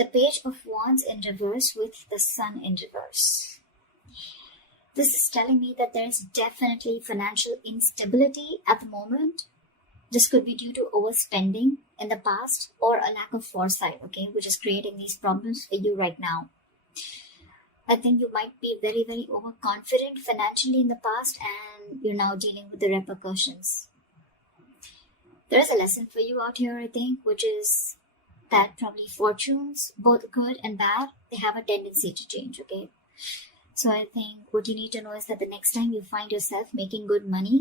the Page of Wands in reverse with the Sun in reverse. This is telling me that there is definitely financial instability at the moment. This could be due to overspending in the past or a lack of foresight, okay, which is creating these problems for you right now. I think you might be very, very overconfident financially in the past and you're now dealing with the repercussions. There is a lesson for you out here, I think, which is that probably fortunes, both good and bad, they have a tendency to change, okay? So I think what you need to know is that the next time you find yourself making good money,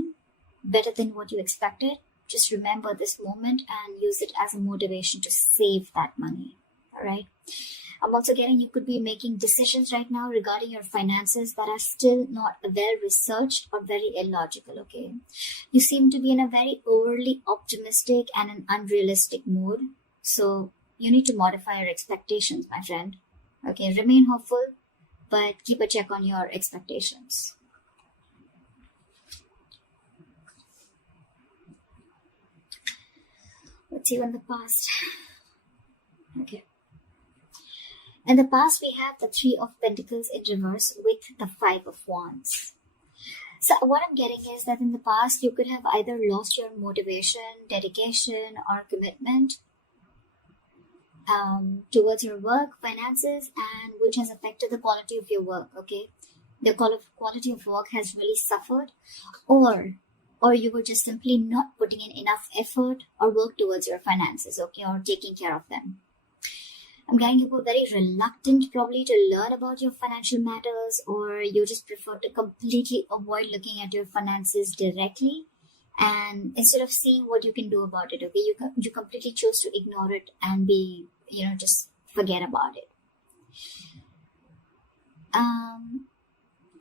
better than what you expected, just remember this moment and use it as a motivation to save that money, all right? I'm also getting you could be making decisions right now regarding your finances that are still not well researched or very illogical, okay? You seem to be in a very overly optimistic and an unrealistic mood. So you need to modify your expectations, my friend. Okay, remain hopeful, but keep a check on your expectations. Let's see in the past. Okay. In the past, we have the Three of Pentacles in reverse with the Five of Wands. So what I'm getting is that in the past, you could have either lost your motivation, dedication, or commitment towards your work, finances, and which has affected the quality of your work, okay? The quality of work has really suffered, or you were just simply not putting in enough effort or work towards your finances, okay, or taking care of them. I'm getting you were very reluctant probably to learn about your financial matters, or you just prefer to completely avoid looking at your finances directly, and instead of seeing what you can do about it, okay, you completely chose to ignore it and be, just forget about it.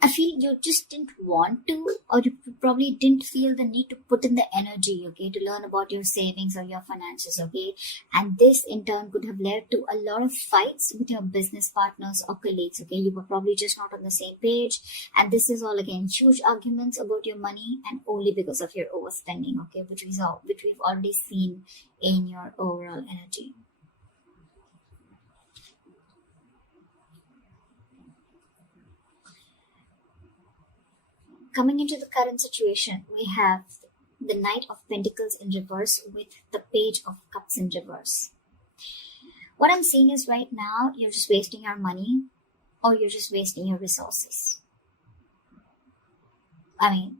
I feel you just didn't want to, or you probably didn't feel the need to put in the energy, okay, to learn about your savings or your finances, okay? And this in turn could have led to a lot of fights with your business partners or colleagues, okay? You were probably just not on the same page. And this is all, again, huge arguments about your money and only because of your overspending, okay, which we've already seen in your overall energy. Coming into the current situation, we have the Knight of Pentacles in reverse with the Page of Cups in reverse. What I'm seeing is right now, you're just wasting your money or you're just wasting your resources. I mean,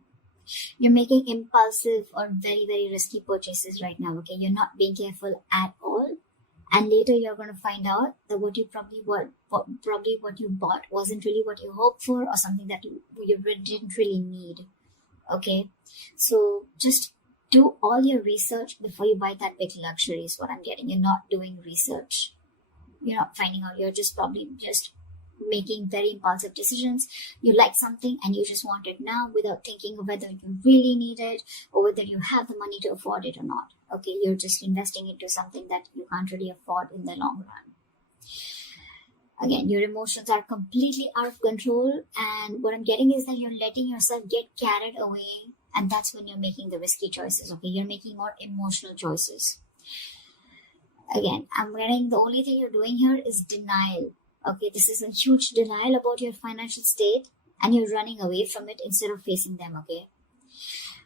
you're making impulsive or very, very risky purchases right now, okay? You're not being careful at all. And later you're going to find out that what you bought wasn't really what you hoped for, or something that you didn't really need. Okay, so just do all your research before you buy that big luxury is what I'm getting. You're not doing research. You're not finding out. You're just probably just making very impulsive decisions. You like something and you just want it now without thinking of whether you really need it or whether you have the money to afford it or not. Okay, you're just investing into something that you can't really afford in the long run. Again, your emotions are completely out of control, and what I'm getting is that you're letting yourself get carried away, and that's when you're making the risky choices. Okay, you're making more emotional choices. Again, I'm getting the only thing you're doing here is denial. Okay, this is a huge denial about your financial state, and you're running away from it instead of facing them, okay?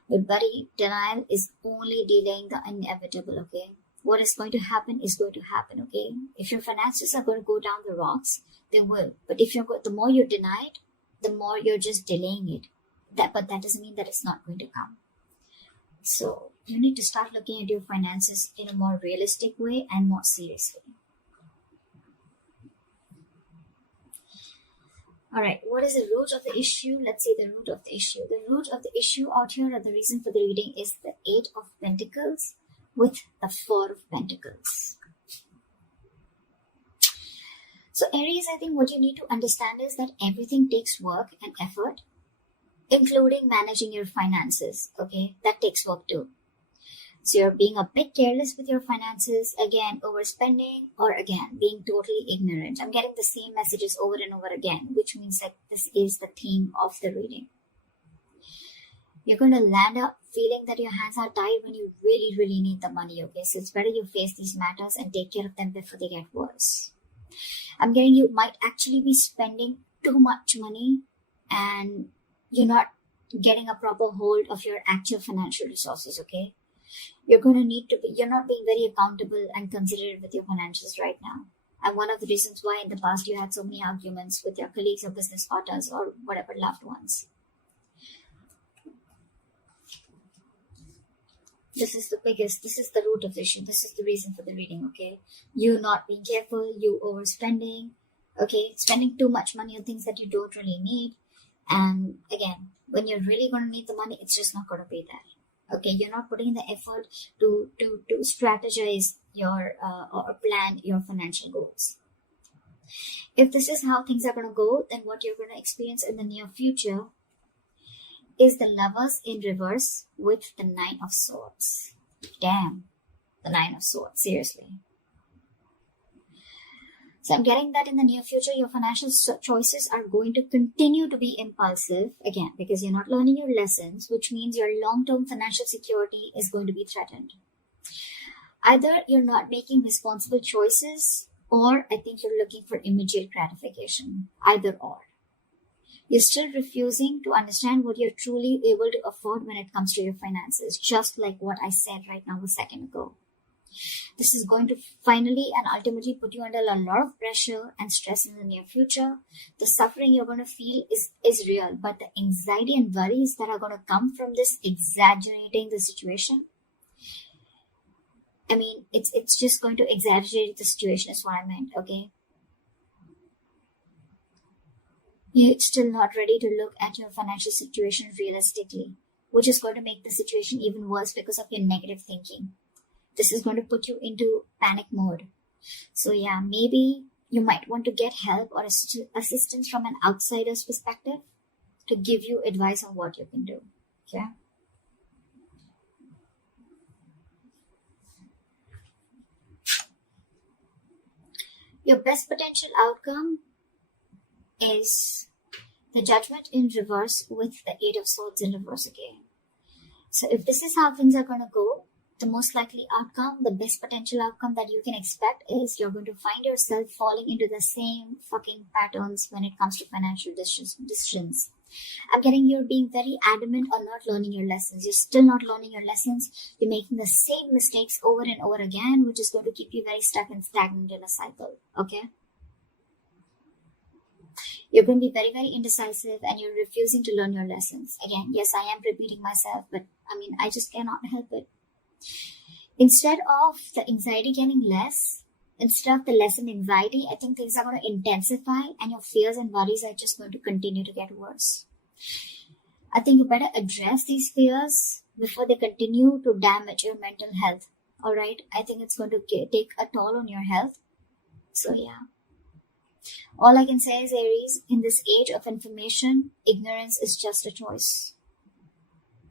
But buddy, denial is only delaying the inevitable, okay? What is going to happen is going to happen, okay? If your finances are going to go down the rocks, they will. But if the more you deny it, the more you're just delaying it. But that doesn't mean that it's not going to come. So you need to start looking at your finances in a more realistic way and more seriously. All right, what is the root of the issue? Let's see the root of the issue. The root of the issue out here, or the reason for the reading, is the Eight of Pentacles with the Four of Pentacles. So Aries, I think what you need to understand is that everything takes work and effort, including managing your finances, okay? That takes work too. So you're being a bit careless with your finances, again, overspending, or again, being totally ignorant. I'm getting the same messages over and over again, which means that this is the theme of the reading. You're going to land up feeling that your hands are tied when you really, really need the money, okay? So it's better you face these matters and take care of them before they get worse. I'm getting you might actually be spending too much money and you're not getting a proper hold of your actual financial resources, okay? You're going to need to be, you're not being very accountable and considerate with your finances right now. And one of the reasons why in the past you had so many arguments with your colleagues or business partners or whatever loved ones. This is the root of the issue. This is the reason for the reading, okay? You not being careful, you overspending, okay? Spending too much money on things that you don't really need. And again, when you're really going to need the money, it's just not going to be there. Okay, you're not putting in the effort to strategize your or plan your financial goals. If this is how things are going to go, then what you're going to experience in the near future is the Lovers in reverse with the Nine of Swords. Damn, the Nine of Swords, seriously. So I'm getting that in the near future, your financial choices are going to continue to be impulsive, again, because you're not learning your lessons, which means your long-term financial security is going to be threatened. Either you're not making responsible choices, or I think you're looking for immediate gratification. Either or. You're still refusing to understand what you're truly able to afford when it comes to your finances, just like what I said right now a second ago. This is going to finally and ultimately put you under a lot of pressure and stress in the near future. The suffering you're going to feel is real, but the anxiety and worries that are going to come from this exaggerating the situation, I mean, it's just going to exaggerate the situation is what I meant, okay? You're still not ready to look at your financial situation realistically, which is going to make the situation even worse because of your negative thinking. This is going to put you into panic mode. So yeah, maybe you might want to get help or assistance from an outsider's perspective to give you advice on what you can do. Okay? Your best potential outcome is the Judgment in reverse with the Eight of Swords in reverse again. So if this is how things are going to go, the most likely outcome, the best potential outcome that you can expect is you're going to find yourself falling into the same fucking patterns when it comes to financial decisions. I'm getting you're being very adamant on not learning your lessons. You're still not learning your lessons. You're making the same mistakes over and over again, which is going to keep you very stuck and stagnant in a cycle. Okay? You're going to be very, very indecisive and you're refusing to learn your lessons. Again, yes, I am repeating myself, but I mean, I just cannot help it. Instead of the anxiety getting less, instead of the lesson anxiety, I think things are going to intensify and your fears and worries are just going to continue to get worse. I think you better address these fears before they continue to damage your mental health. All right? I think it's going to take a toll on your health. So yeah. All I can say is, Aries, in this age of information, ignorance is just a choice.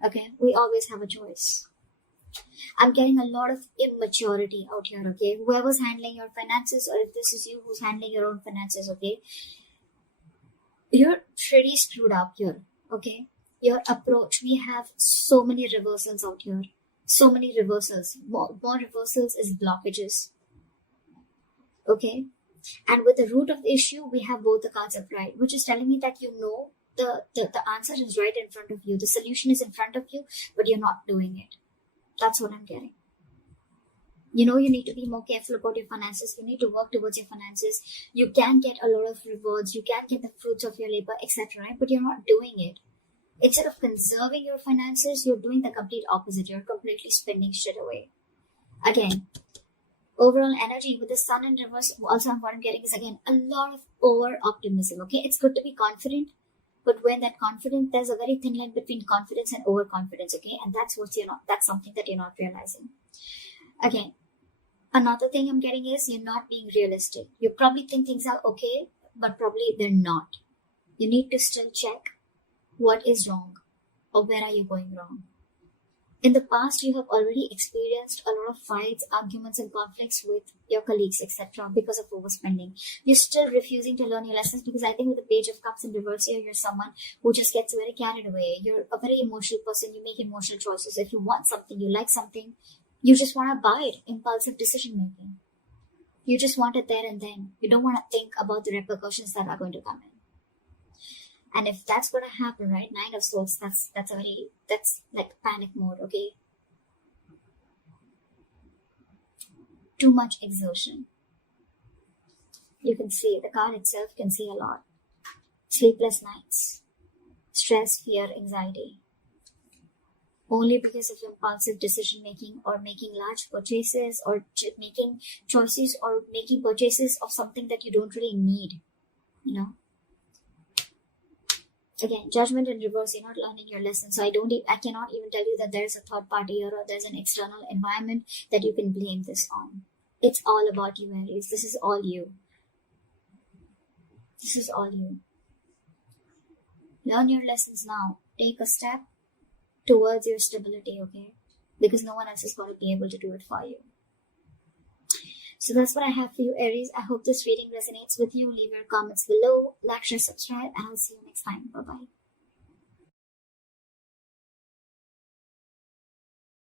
Okay? We always have a choice. I'm getting a lot of immaturity out here, okay? Whoever's handling your finances, or if this is you who's handling your own finances, okay? You're pretty screwed up here, okay? Your approach, we have so many reversals out here. So many reversals. More reversals is blockages. Okay? And with the root of the issue, we have both the cards upright, which is telling me that you know the answer is right in front of you. The solution is in front of you, but you're not doing it. That's what I'm getting. You know, you need to be more careful about your finances. You need to work towards your finances. You can get a lot of rewards. You can get the fruits of your labor, etc. Right? But you're not doing it. Instead of conserving your finances, you're doing the complete opposite. You're completely spending shit away. Again, overall energy with the sun in reverse, also what I'm getting is, again, a lot of over-optimism. Okay, it's good to be confident. But when that confidence, there's a very thin line between confidence and overconfidence, okay? And that's something that you're not realizing. Again, another thing I'm getting is you're not being realistic. You probably think things are okay, but probably they're not. You need to still check what is wrong or where are you going wrong. In the past, you have already experienced a lot of fights, arguments, and conflicts with your colleagues, etc. because of overspending. You're still refusing to learn your lessons because I think with the Page of Cups in reverse here, you're someone who just gets very carried away. You're a very emotional person. You make emotional choices. If you want something, you like something, you just want to buy it. Impulsive decision making. You just want it there and then. You don't want to think about the repercussions that are going to come in. And if that's going to happen, right, Nine of Swords, that's like panic mode, okay? Too much exertion. You can see, the card itself can see a lot. Sleepless nights. Stress, fear, anxiety. Only because of impulsive decision making or making large purchases or making choices or making purchases of something that you don't really need, you know. Again, judgment in reverse. You're not learning your lesson. So I cannot even tell you that there's a third party here or there's an external environment that you can blame this on. It's all about you, Aries. This is all you. This is all you. Learn your lessons now. Take a step towards your stability, okay? Because no one else is going to be able to do it for you. So that's what I have for you, Aries. I hope this reading resonates with you. Leave your comments below, like, share, subscribe, and I'll see you next time. Bye-bye.